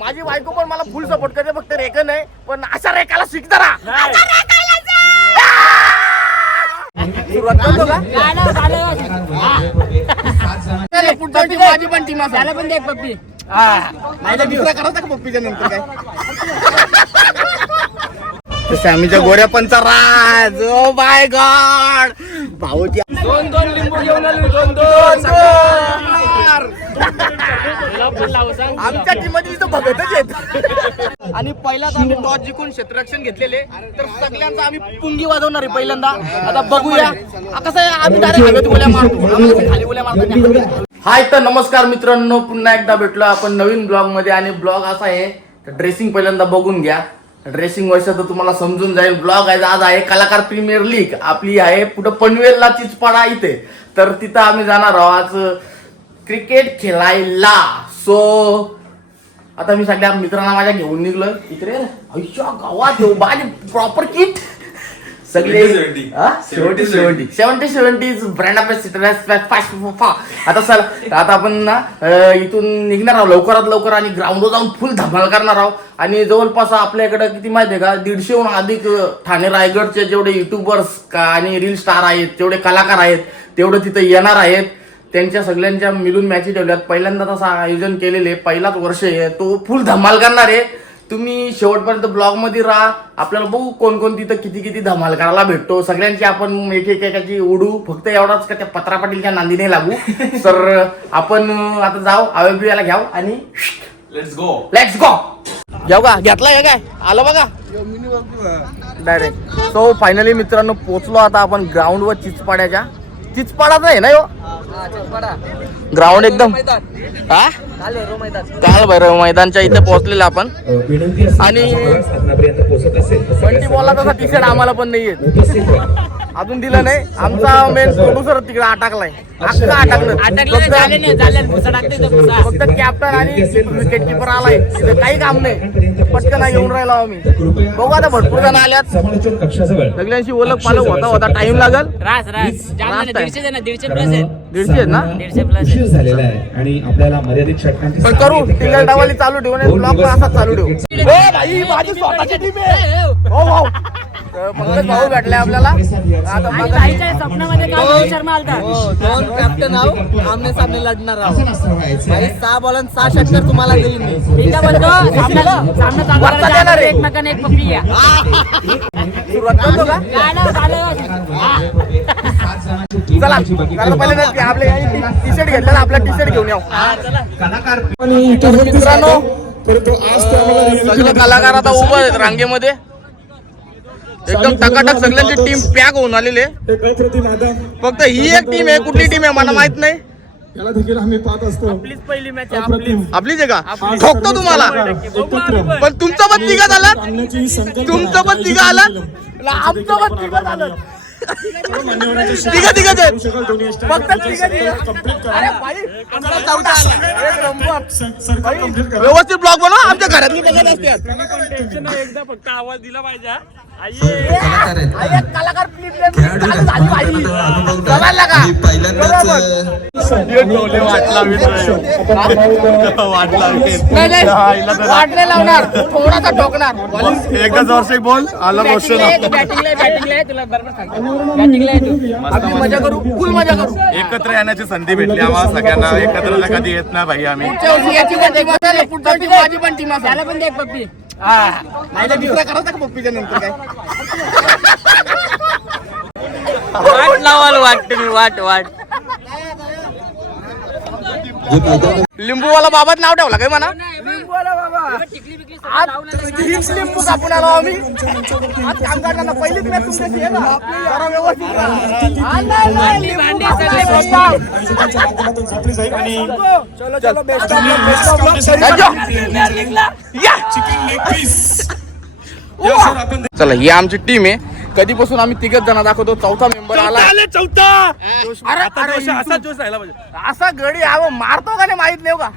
माझी बायको पण मला फुल सपोर्ट करते फक्त रेखा नाही पण अशा रेखाला शिक जरा. सुरुवात करतो का? चला, पुढची माझी पण टीम त्याला पण दे एक पप्पी. माझा दुसरा करायचा का पप्पीच्या नंतर काय? सॅमीच्या गोऱ्या पंचा राज. ओ माय गॉड भाऊची दोन दोन लिंबू घेऊन आलो दोन दोन. आमच्या टीममध्ये इथं भगतच आहेत आणि पहिलाच आम्ही टॉस जिंकून क्षेत्ररक्षण घेतलेले. तर सगळ्यांचा आम्ही पुंगी वाजवणार आहे पहिल्यांदा. आता बघूया. कसं आहे? आम्ही डायरेक्ट हवेत गोल्या मारतो. खाली गोल्या मारतो. हाय तर नमस्कार मित्रांनो. पुन्हा एकदा भेटलो आपण नवीन ब्लॉगमध्ये. आणि ब्लॉग असा आहे तर ड्रेसिंग पहिल्यांदा बघून घ्या. ड्रेसिंग वर्ष तर तुम्हाला समजून जाईल. ब्लॉग आहे आज आहे कलाकार प्रीमियर लीग आपली आहे कुठं पनवेलला चिचपाडा इथे. तर तिथं आम्ही जाणार आहोत. आज क्रिकेट खेळायला. सो आता मी सगळ्या मित्रांना माझ्या घेऊन निघलो इकडे आयुष्या गावात घेऊ माझी प्रॉपर किट सगळे 70. Seventy seventy seventy seventy brand आता सर आता आपण ना अं, इथून निघणार आहोत. लवकरात लवकर आणि ग्राउंडवर जाऊन फुल धमाल करणार आहोत. आणि जवळपास आपल्याकडे किती माहिती आहे का? दीडशेहून अधिक अं, ठाणे रायगडचे जेवढे युट्यूबर्स आणि रील स्टार आहेत तेवढे कलाकार आहेत तेवढे तिथे येणार आहेत. त्यांच्या सगळ्यांच्या मिळून मॅची ठेवल्यात. पहिल्यांदा तसं आयोजन केलेले पहिलाच वर्ष आहे. तो फुल धमाल करणार आहे. तुम्ही शेवटपर्यंत ब्लॉगमध्ये राहा. आपल्याला बघू कोण कोण तिथं किती किती धमाल करायला भेटतो. सगळ्यांची आपण एक एक एकाची उडू. फक्त एवढाच का त्या पत्रा पाटीलच्या नांदी नाही लागू. तर आपण आता जाऊ. आवेबियाला घ्याव आणि लेट्स गो लेट्स गो जाऊ का? घेतला हे काय? आलं बघा. डायरेक्ट सो फायनली मित्रांनो पोचलो आता आपण ग्राउंड वर चिचपाड्याच्या चिचपाडाच आहे ना यो? ग्राउंड एकदम. हा? काल भैरव मैदानच्या इथे पोहोचलेलो आपण. आणि साधनापर्यंत पोहोचत असेल. तर पण ती बोला तसा टी शर्ट आम्हाला पण नाही राहा. अजून दिलं नाही. आमचा मेन प्रोड्युसर तिकडे अटकलाय. अख्खा अटकलं. फक्त कॅप्टन आणि विकेट किपर आलाय. तिथे काही काम नाही. पटकन येऊन राहिलो आम्ही. बघू आता भरपूर जण आल्यात. सगळ्यांशी ओळख पालक होता होता टाइम लागल. दीडशे ना? दीडशे प्लस उशीर झालेला आहे आणि आपल्याला मर्यादित षटकांची पण करू टिंगल खेळायचे डावाली चालू ठेवू दोन ब्लॉक असाच चालू ठेवू. क्रिकेट ए भाई माझी स्वतःची टीम आहे. हो हो. तर पंकज भाऊ भेटले आपल्याला. आता आणि पंकज- ताईच्या स्वप्नामध्ये काल रोहित शर्मा आलता दोन कॅप्टन आहो. आमने सामने लढणार. आहोत सहा बॉल आणि सहा षटकर तुम्हाला देईन मी. मी काय म्हणतो सामना सामना चालू वरचा करायच्या देणार आधी आहे. एकमेकांना एक घ्या. सुरुवात करतो का? झालं चला. पहिले आपले टी शर्ट घेतलं आपला टी शर्ट घेऊन येऊ. सगळे कलाकार आता उभं आहेत रांगेमध्ये. एकदम टकाटक सगळ्यांची टीम पॅक होऊन आलेली आहे. फक्त ही एक टीम आहे कुठली टीम आहे मला माहीत नाही. याला देखील आम्ही पाहत असतो. पहिली मॅच आपलीच. आहे का? ठोकतो तुम्हाला. पण. तुमचं पण तिघा झालं. तुमचं पण तिघा आलं. आमचं पण तिघा झालं. तिघा तिघा फक्त व्यवस्थित ब्लॉग बनवा. आमच्या असतात. एकदा फक्त आवाज दिला पाहिजे कलाकार. वाटले लावणार. थोडासा ठोकणार. बोल आला बॅटिंगला आहे, बॅटिंगला आहे, बॅटिंगला आहे, तुला बरोबर सांगतो. बॅटिंगला आहे तू. आम्ही मजा करू फुल मजा करू. एकत्र येण्याची संधी भेटली आम्हाला सगळ्यांना. एकत्र कधी येत नाही भाई आम्ही. याची पण माझी टीम असेल. पण एक पप्पी. माझा दुसरा करायचा का पप्पीच्या नंतर काय? वाट लावाल वाटते मी वाट वाट. लिंबूवाला बाबात नाव ठेवला काय म्हणा? टिकली बिकली आज हीच लिंबू कापून आलो आम्ही. आज काम करताना पहिलीच मॅच तुमच्याशी आहे ना. जरा व्यवस्थित करा. नाही, नाही, लिंबू भांडी कापून सगळे आलो. बसतात. आयोजकांच्या माध्यमातून झापली जाईल आणि चलो चलो best of luck best of luck चला ही आमची टीम आहे. कधीपासून आम्ही तिघच जण दाखवतो. चौथा मेंबर आला. चौथा! अरे, अरे, असा जोश राहिला पाहिजे. असा गडी हा मारतो का नाही माहीत नाही हो का?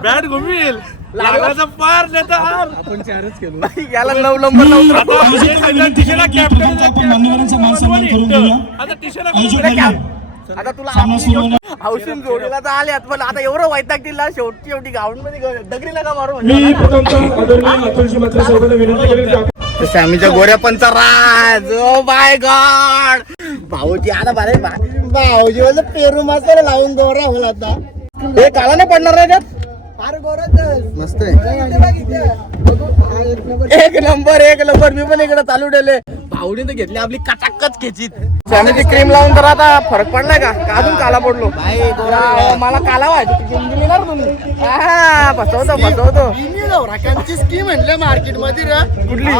बॅट घुमील. लागल्याचा पार नेता. केली. आता तुला हौशीन जोडीला तर आल्यात पण आता एवढं वैताग दिला शेवटी शेवटी गाऊन मध्ये दगडीला का मारू मी प्रथमतः आदरणीय अतुलजी मात्र सर्वांना विनंती करेन की आपण सॅमीच्या गोऱ्या पंचा राज. ओ माय गॉड भाऊजी आता बारे भाऊजी पेरू मसाला लावून गोरा होला आता. हे काला नाही पडणार नाही त्यात? मस्त एक नंबर एक नंबर. मी पण इकडे चालू ठेवले. भाऊने तर घेतली आपली कचाकच खेचीत. सॅमीची क्रीम लावून तर आता फरक पडलाय का? अजून काला पडलो? मला काला जिंकली ना तुम्ही फसवतो फसवतो स्कीम म्हणलं मार्केटमध्ये कुठली?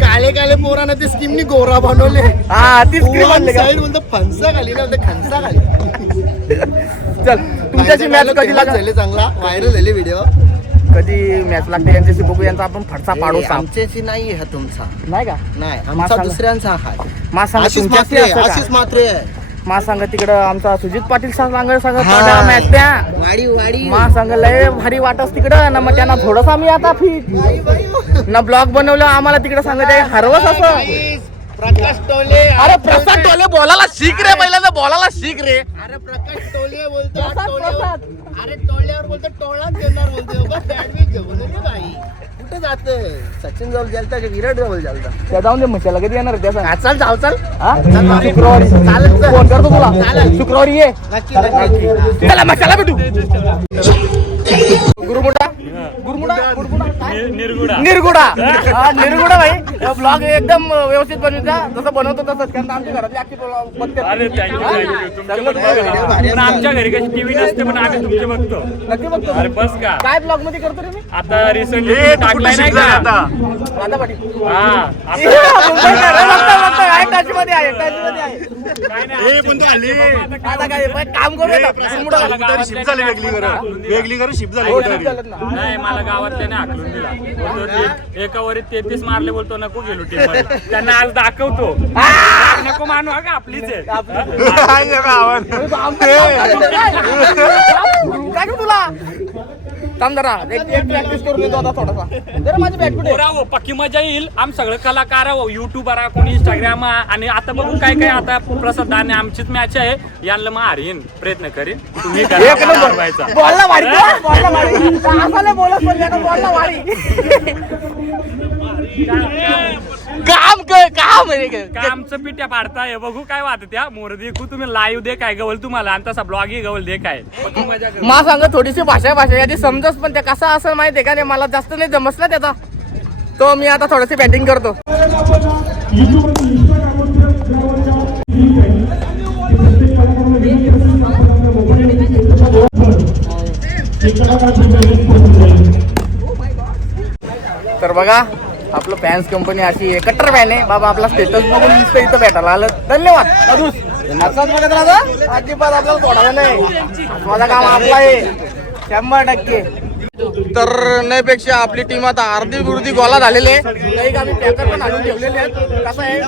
काळे काळे पोरानं ते स्कीमनी गोरा बनवले. हा तीच क्रीम आणली का? साईड बोलतो फणसा खाली ना बोलतो खणसा खाली चल तुमच्याशी मॅच कधी लागा झाले चांगला? व्हायरल झाले व्हिडिओ कधी मॅच लागते यांच्याशी बघू यांचा आपण फडसा पाडू आमच्याशी नाही हा तुमचा. नाही का? नाही आमचा. दुसऱ्यांचा हा. मा सांगा आशिष तुमच्याशी मात्रे आशिष का? मात्रे. मा सांगा तिकडं आमचा सुजित पाटील सांगा सांगा. मॅच त्या. वाडी वाडी. मा सांग लय भारी वाटस तिकडं ना मग त्यांना थोडस आम्ही आता फिट ना ब्लॉग बनवलं आम्हाला तिकडं सांगत आहे हरवस असं. प्रकाश टोले अरे प्रसाद टोले. बोलायला शिक रे पहिल्यांदा बोलायला शिक रे. अरे प्रकाश टोले बोलतो. अरे टोल्यावर बोलतो टोळाच देणार बोलतो. बघ सँडविच घेऊन बाई. कुठे जाते? सचिन जवळ गेलता की विराट जवळ गेलता? त्या जाऊन दे म्हशाला कधी येणार त्या सांग. चल जाऊ चल. हा? शुक्रवारी. चालेल, चल. फोन करतो तुला. चालेल. शुक्रवारी ये. नक्की नक्की चला मसाला भेटू. गुरुमुडा? निरगुडा. निरगुडा. हा निरगुडा भाई. ब्लॉग एकदम व्यवस्थित बनवता जसं बनवतो तसंच. कारण आमच्या घरातली अख्खी बघते अरे थँक्यू थँक्यू तुमच्या चांगलं पण आहे, बघा. भारी पण आमच्या घरी कशी टीव्ही नसते पण आम्ही तुमचे बघतो. नक्की बघतो. अरे बस का? काय ब्लॉगमध्ये करतो रे मी? आता रिसेंटली टाकलाय नाही का? राधा पाटील हा आहे, आहे touch मध्ये आहे. काय नाही पण तो आली. आता काय पण काम करू येतात शिफ्ट झाली वेगळी करून वेगळी करून शिफ्ट झाली हो, कुठं शिफ्ट झालेत ना. नाही मला गावातल्याने हाकलून दिला. बोलतो ते- एका वरीत तेहतीस मारले बोलतो नको गेलो टीम त्यांना आज दाखवतो. नको मानू हा का आपलीच आहे? तुला? थांब जरा एक प्रॅक्टिस करून येतो आता थोडासा. जरा माझी बॅट कुठे आहे? पक्की मजा येईल. आम सगळं कलाकार हो युट्यूबर आहे, कोणी इंस्टाग्राम आणि आता बघू काय काय आता प्रसाद आणि आमचीच मॅच आहे. यांना मग हारीन प्रयत्न करीन. तुम्ही करा, एक मला नंबर. हरवायचा. बॉलला बॉलला बोलत बॉलला काम क- काम आहे. कामचं पिट्या पाडताय बघू काय वाटत त्या. मोर देखू तुम्ही लाईव्ह दे काय गवल तुम्हाला. आणि तसा ब्लॉग ही गवल दे काय. करू. मा सांग थोडीशी भाषा भाषा याची समजच पण ते कसा असं माहिती आहे का नाही मला जास्त नाही जमस ना त्याचा. तो मी आता थोडीशी बॅटिंग करतो. तर बघा आपलं फॅन्स कंपनी अशी आहे कट्टर फॅन आहे. बाबा आपला स्टेटस बघून नुसतं इथं भेटायला आलं. धन्यवाद. असाच बघत अजिबात आपल्याला सोडायला नाही. माझा काम आपला आहे. शंभर टक्के. तर नाहीपेक्षा आपली टीम आता अर्धी विरोधी गोला झालेली आहे. काही आम्ही पॅकर पण आणून ठेवलेले आहेत. कसं आहे टी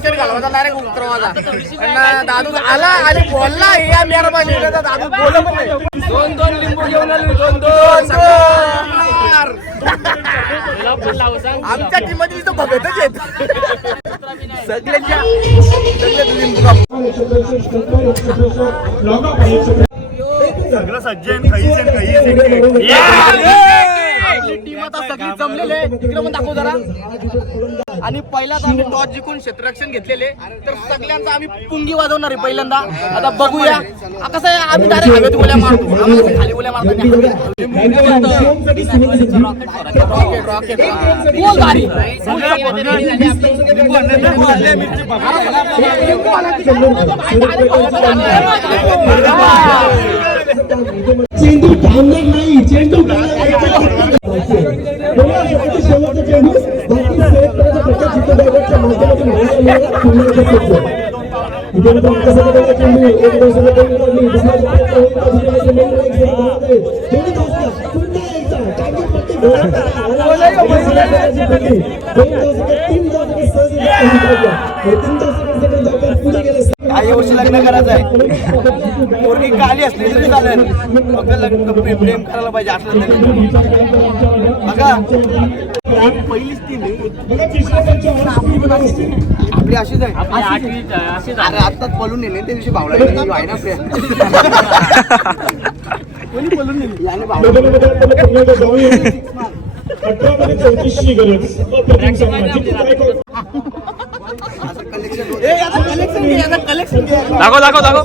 शर्ट घालवायचा डायरेक्ट उतरवायचा. पण दादू आला आणि बोलला हे या मेहरबानी. दादू बोल पण नाही दोन दोन लिंबू घेऊन आलो दोन दोन. आमच्या टीममध्ये इथं बघतच येत सगळ्यांच्या सगळ्यात लिंबू. सगळं सज्ज आहे खईच आहे खईच आहे आपली टीम आता सगळी जमलेली आहे इकडे पण दाखव जरा आणि पहिलाच आम्ही टॉस जिंकून क्षेत्ररक्षण घेतलेले तर सगळ्यांचा आम्ही पुंगी वाजवणार आहे पहिल्यांदा आता बघूया आ, कसं आहे आम्ही डायरेक्ट हवेत उल्या मारतो खाली उल्या मारतो चेंडू थांबणार नाही चेंडू शेवटचा चेंडू बाकी माध्यमातून तीन या वर्षी लग्न करायचं आहे. पोरगी काली असली तरी चालेल. फक्त लग्न प्रे- प्रेम करायला पाहिजे असलं तरी. बघा. पहिलीच ती आपली अशीच आहे. अरे आत्ताच पळून नेले त्या दिवशी भावला आहे ना कोणी पळून नेली? याने भावला अठरामध्ये चौतीसची गरज अप्रतिम सामना जिंकून काय करू? ए, याचं collection घे, याचं collection दाखव दाखव दाखव.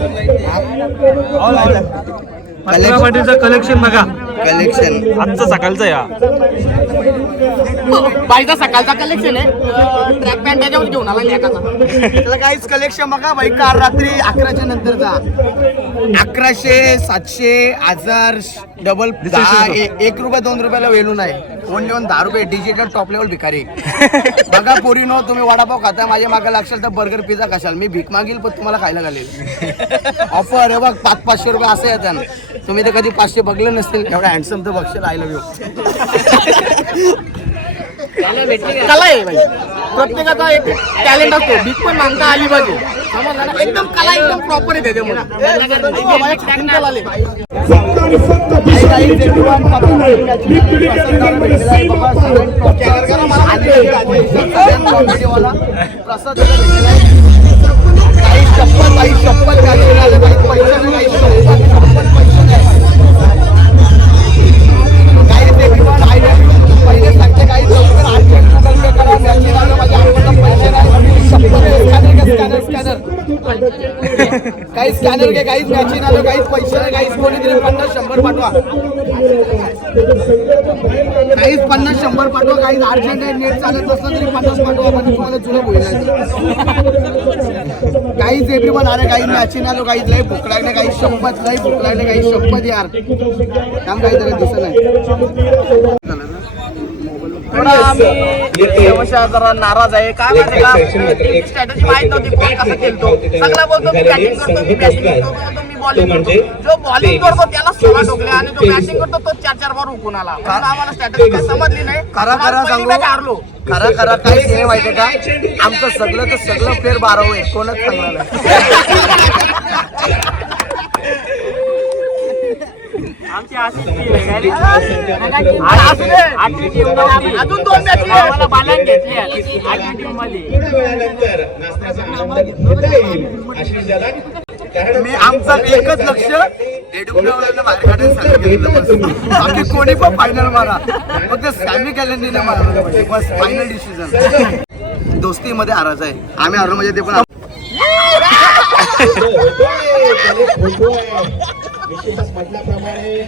कलेक्शन कलेक्शन बघा. कलेक्शन आजचं सकाळचं या. बाईचा सकाळचा कलेक्शन आहे. ट्रॅक पॅन्ट त्याच्यावर घेऊन आला लेखाचा त्याला काहीच कलेक्शन बघा. बाई कार रात्री अकराच्या नंतरचा. अकराशे सातशे हजार डबल दहा ए- एक रुपये दोन रुपयाला वेलून आहे ओनली वन दहा रुपये डिजिटल टॉप लेवल भिकारी. बघा पोरीनो तुम्ही वडापाव खाता माझ्या मागे लागशाल तर बर्गर पिझ्झा खाशाल मी भीक मागील पण तुम्हाला खायला घालेल. ऑफर आहे बघ पाच पाचशे रुपये असं येतात तुम्ही तर कधी पाचशे बघले नसतील. एवढा हँडसम तर बघशील आय लव्ह यू कला आहे बाई प्रत्येकाचा एक टॅलेंट असतो. भीक पण मागता आली पाहिजे? एकदम कला एकदम प्रॉपर आहे त्याच्यामुळे हो, चालत असलं तरी पन्नास पाठवा म्हणजे तुम्हाला जुनं होईल काहीच एवढी वन आले काही मॅचिन आलो काही लय भूक लागले काही शपथ लय भूक लागले काही शपथ यार. काम काहीतरी दिसत नाही. थोडा आम्ही जरा नाराज आहे. काय माहिती का? स्ट्रॅटेजी माहीत नव्हती. कोण कसं खेळतो? सगळा बोलतो मी बॅटिंग करतो मी बॅटिंग करतो तो बोलतो मी बॉलिंग करतो. जो बॉलिंग करतो त्याला सोळा आणि जो बॅटिंग करतो तो चार चार बार हुकून आला म्हणून आम्हाला स्ट्रॅटेजी काही समजली नाही. खरा खरा सांगू? हारलो. खरा खरा काही नाही माहितीये का? आमचं सगळं तर सगळं प्लेअर बारावं आहे. कोणच सांगणार नाही आमची अशीच team आहे, काय रे? आणि असू दे. आठवी team मध्ये आम्ही- अजून दोन आम्हाला घेतली आठवी मध्ये वेळानंतर नाश्त्याचा आनंद घेता येईल मी आमचं एकच लक्ष बाकी कोणी पण फायनल मारा फक्त सॅमी कॅलेंडरने मारा बस फायनल डिसिजन दोस्तीमध्ये हारायचं आहे. आम्ही हारलो म्हणजे ते पण निश्चितच म्हटल्याप्रमाणे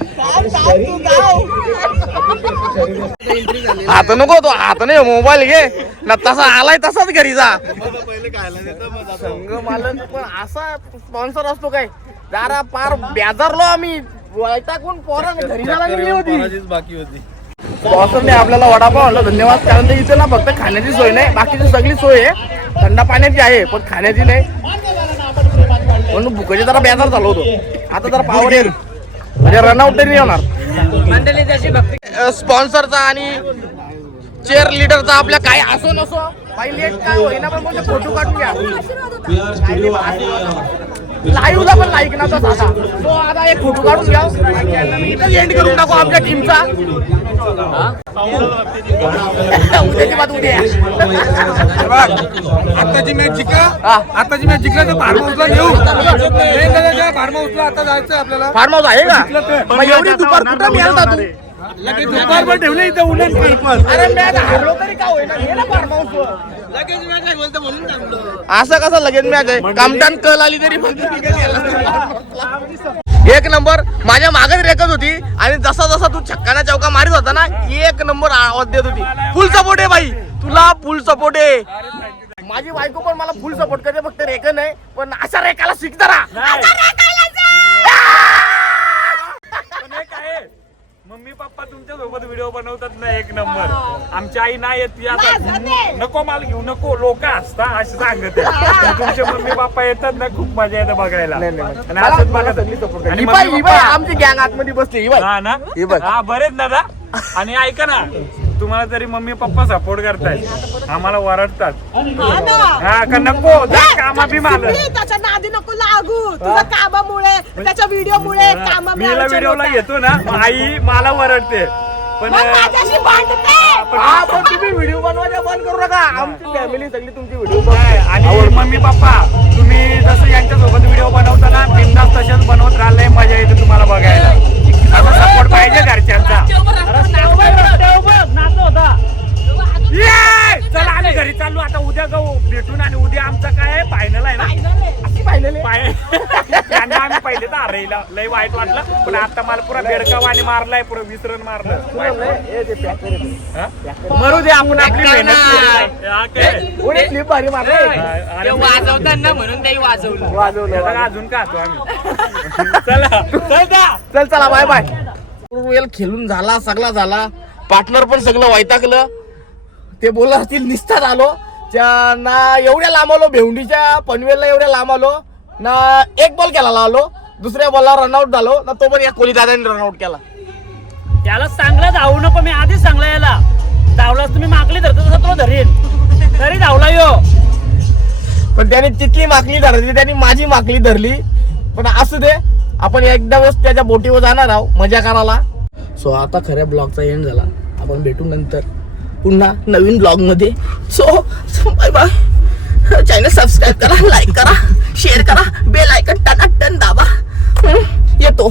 आता नको तो आता नाही मोबाईल घे. ना तसा आलाय तसाच घरी जा. संघ मालक पण असा स्पॉन्सर असतो काय? जरा पार बेजारलो आम्ही. वैतागून पोरा घरी जायला गेली होती. बाकी होती. स्पॉन्सरने आपल्याला वडापाव आणला. धन्यवाद. कारण ते इथे ना फक्त खाण्याची सोय नाही बाकीची सगळी सोय आहे. थंड पाण्याची आहे पण खाण्याची नाही. म्हणून भुकाची जरा बेजार झालो होतो. आता जरा पावर येईल. म्हणजे रनआउट तरी होणार. स्पॉन्सरचा आणि चेअर लिडरचा आपल्या काय असो नसो काही काय होईना पण फोटो काढून घ्या. लाईव्हला पण लाईक नव्हता तो आता एक फोटो काढून घ्या. इथं एंड करून टाकू आमच्या टीमचा आताची मॅच जिंकला हा. आताची मॅच जिंकला तर फार्म हाऊसला नेऊ फार्म हाऊसला आता जायचं आपल्याला. फार्म हाऊस आहे का? एवढी दुपार कुठं मिळाला तू लगेच दुपारभर ठेवले इथं उन्हात पर्पज अरे हारलो तरी का होईना? घे ना फार्म हाऊस लगेच मॅच आहे बोलतो म्हणून टाकलं असं कसं लगेच मॅच आहे कामठाण कल आली तरी एक नंबर माझ्या मागच रेखत होती आणि जसा जसा तू छक्काना चौका मारित होता ना एक नंबर आवाज देत होती. फुल सपोर्ट आहे बाई तुला फुल सपोर्ट आहे. माझी बायको पण मला फुल सपोर्ट करते फक्त रेख नाही. पण अशा रेखाला शिक जरा एक आहे मम्मी पप्पा तुमच्यासोबत व्हिडिओ बनवतात ना एक नंबर. आमची आई नाही येत ती आता नको माल घेऊ नको लोक असता असे सांगत. तुमचे मम्मी पप्पा येतात ना खूप मजा येते बघायला. आणि असंच बघत आणि बाई मम्मी बाई पप्पा- आमची गँग आतमध्ये बसली ही बाई हा ना? हे बघ. हा बरेच दादा. आणि ऐका ना तुम्हाला तरी मम्मी पप्पा सपोर्ट करतायत. आम्हाला वरडतात. हा ना. हा का नको? जा कामा बी मला त्याच्या नादी नको लागू. तुझ्या कामामुळे त्याच्या व्हिडिओमुळे काम मी व्हिडिओला घेतो ना मग आई मला वरडते. पण माझ्याशी भांडते. हा पण तुम्ही व्हिडिओ बनवायचा बंद करू नका. आमची फॅमिली सगळी तुमची व्हिडिओ काय, आणि मम्मी पप्पा तुम्ही जसं यांच्यासोबत व्हिडिओ बनवताना बिंदास तसेच बनवत राहिलाय मजा येते तुम्हाला बघायला. असा सपोर्ट पाहिजे घरच्यांचा. ये! चला आम्ही घरी चाललो. आता उद्या जाऊ. भेटून आणि उद्या आमचा काय आहे? फायनल आहे ना? पाय त्यांना आम्ही पहिले तर हरईला लय वाईट वाटलं. पण आता मला पुरा बेडकाव आणि मारलाय पुरा विसरण मारलं. हा? मरू दे आपण आपली मेहनत भारी मारले अरे वाजवताना म्हणून त्याही वाजवलं. वाजवलं अजून का तो आम्ही? चला चल. चल चला बाय बाय वेळ खेळून झाला सगळा झाला. पार्टनर पण सगळं वैतागलं. ते बोलत असतील निस्तात आलो. त्या- ना एवढ्या लांब आलो भेवंडीच्या पनवेलला एवढ्या लांब आलो ना एक बॉल केला आलो दुसऱ्या बॉलला रनआउट झालो ना तो पण या कोहली दादाने रनआउट केला. त्याला चांगला धावू नको मी आधीच सांगला याला. धावलाच तुम्ही मागली धरतो तसं तो धरीन. तरी धावला यो. पण त्याने तिथली मागणी धरली त्यांनी माझी मागणी धरली. पण असू दे आपण एकदा वेळेस त्याच्या बोटीवर जाणार आहोत मजा करायला. सो आता खऱ्या ब्लॉगचा एंड झाला. आपण भेटू नंतर. पुन्हा नवीन ब्लॉगमध्ये so bye bye channel subscribe करा लाईक करा शेअर करा बेल आयकन टनाटन दाबा. येतो.